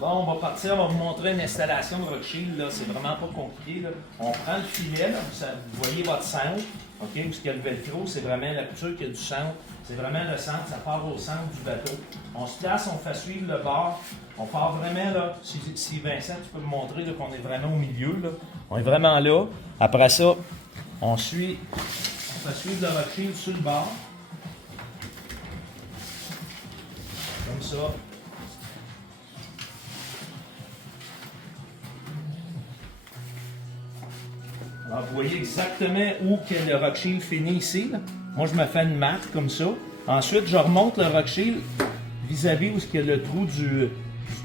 Bon, on va partir, on va vous montrer une installation de Rock Shield, là, c'est vraiment pas compliqué, là. On prend le filet, là, vous voyez votre centre, OK, où il y a le velcro, c'est vraiment la couture qui a du centre, c'est vraiment le centre, ça part au centre du bateau. On se place, on fait suivre le bord, on part vraiment, là, si Vincent, tu peux me montrer qu'on est vraiment au milieu, là. On est vraiment là. Après ça, on fait suivre le Rock Shield sur le bord, comme ça. Alors, vous voyez exactement où que le Rock Shield finit ici. Là. Moi, je me fais une marque comme ça. Ensuite, je remonte le Rock Shield vis-à-vis où il y a le trou du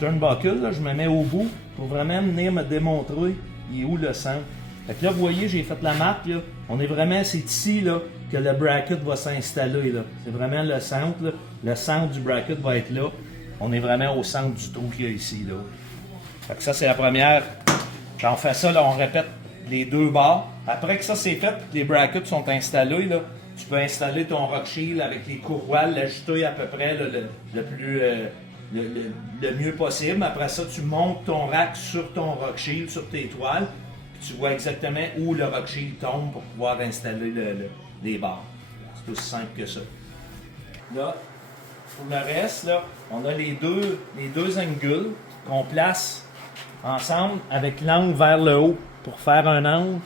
turnbuckle. Là. Je me mets au bout pour vraiment venir me démontrer il est où le centre. Fait que là, vous voyez, j'ai fait la marque. Là. On est vraiment, c'est ici là, que le bracket va s'installer. C'est vraiment le centre. Là. Le centre du bracket va être là. On est vraiment au centre du trou qu'il y a ici. Là. Fait que ça, c'est la première. Quand on fait ça, là, on répète les deux barres. Après que ça c'est fait, les brackets sont installés, là, tu peux installer ton Rock Shield avec les courroies, l'ajuster à peu près là, le mieux possible. Après ça, tu montes ton rack sur ton Rock Shield, sur tes toiles, puis tu vois exactement où le Rock Shield tombe pour pouvoir installer les barres. C'est aussi simple que ça. Là, pour le reste, là, on a les deux angles qu'on place ensemble avec l'angle vers le haut pour faire un angle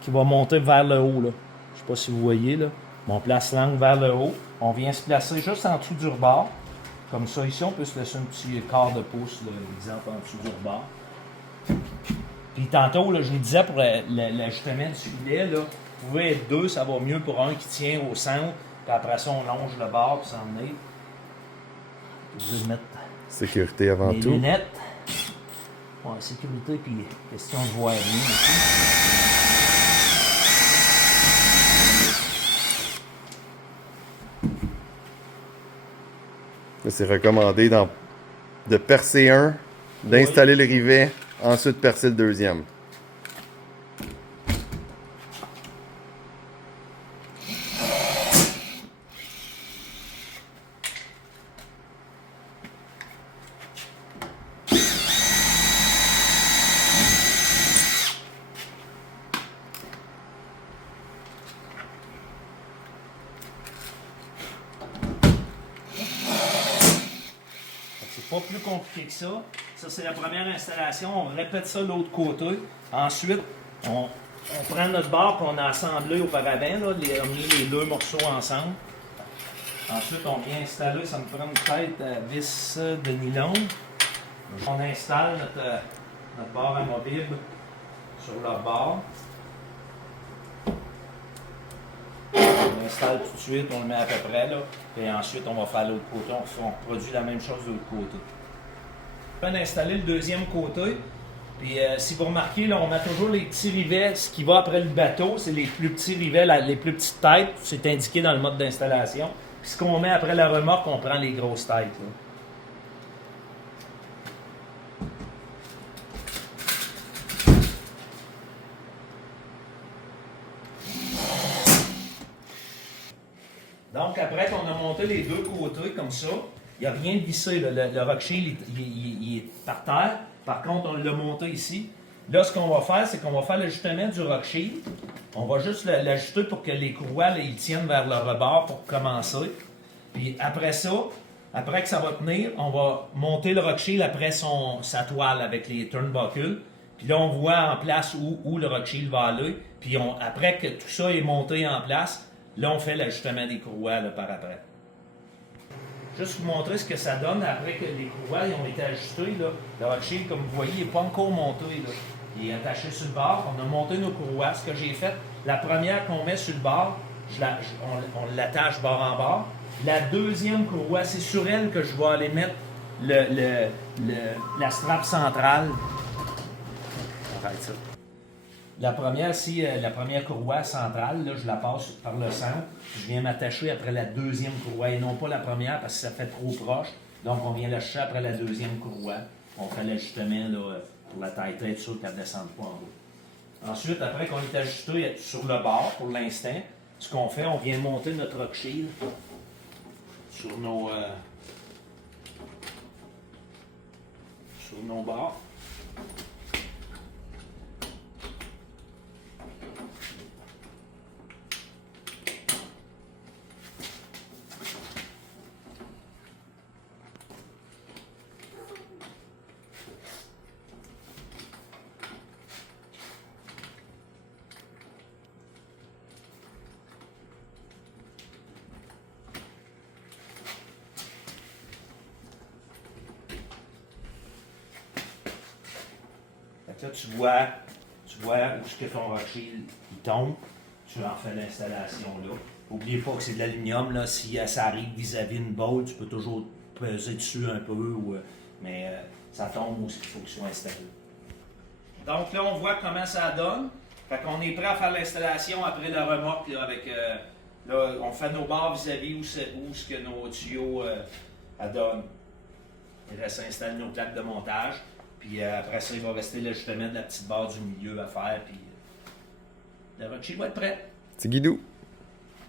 qui va monter vers le haut. Là. Je ne sais pas si vous voyez. Là. On place l'angle vers le haut. On vient se placer juste en dessous du rebord. Comme ça, ici, on peut se laisser un petit quart de pouce, là, exemple, en dessous du rebord. Puis tantôt, là, je vous disais pour l'ajustement du filet, là, vous pouvez être deux, ça va mieux pour un qui tient au centre. Puis après ça, on longe le bord pour s'en venir. Je vais mettre sécurité avant les tout. Lunettes. Ouais, sécurité, puis question de voir bien aussi. C'est recommandé de percer un, d'installer le rivet, ensuite percer le deuxième. C'est pas plus compliqué que ça. Ça, c'est la première installation. On répète ça de l'autre côté. Ensuite, on prend notre barre qu'on a assemblé auparavant. Là, on a mis les deux morceaux ensemble. Ensuite, on vient installer, ça me prend une tête à vis de nylon. On installe notre barre amovible sur leur barre. On l'installe tout de suite, on le met à peu près, là. Et ensuite, on va faire l'autre côté. On reproduit la même chose de l'autre côté. On va installer le deuxième côté. Puis si vous remarquez, là, on met toujours les petits rivets. Ce qui va après le bateau, c'est les plus petits rivets, les plus petites têtes. C'est indiqué dans le mode d'installation. Puis ce qu'on met après la remorque, on prend les grosses têtes. Là. Donc, après qu'on a monté les deux côtés comme ça, il n'y a rien de vissé. Le Rock Shield, il est par terre. Par contre, on l'a monté ici. Là, ce qu'on va faire, c'est qu'on va faire l'ajustement du Rock Shield. On va juste l'ajuster pour que les courroies là, ils tiennent vers le rebord pour commencer. Puis après ça, après que ça va tenir, on va monter le Rock Shield après sa toile avec les turnbuckles. Puis là, on voit en place où le Rock Shield va aller. Puis après que tout ça est monté en place, là, on fait l'ajustement des courroies là, par après. Juste vous montrer ce que ça donne après que les courroies ont été ajustées. Là. Le Rock Shield, comme vous voyez, il n'est pas encore monté. Là. Il est attaché sur le bord. On a monté nos courroies. Ce que j'ai fait, la première qu'on met sur le bord, on l'attache bord en bord. La deuxième courroie, c'est sur elle que je vais aller mettre la strap centrale. Arrête ça. La première, la première courroie centrale, là, je la passe par le centre. Je viens m'attacher après la deuxième courroie et non pas la première parce que ça fait trop proche. Donc, on vient l'acheter après la deuxième courroie. On fait l'ajustement pour la taille être sûr qu'elle ne descende pas en bas. Ensuite, après qu'on est ajusté sur le bord pour l'instant, ce qu'on fait, on vient monter notre Rock Shield sur sur nos bords. Là, tu vois où ce que ton rocher il tombe, tu en fais l'installation là. N'oubliez pas que c'est de l'aluminium, là. Si ça arrive vis-à-vis une boule, tu peux toujours peser dessus un peu, mais ça tombe où il faut qu'il soit installé. Donc là, on voit comment ça donne. Fait qu'on est prêt à faire l'installation après la remorque là, avec. Là, on fait nos barres vis-à-vis où ce que nos tuyaux donnent. Il reste à installer nos plaques de montage. Puis après ça, il va rester l'ajustement de la petite barre du milieu à faire. Puis le rocher va être prêt. C'est Guidou.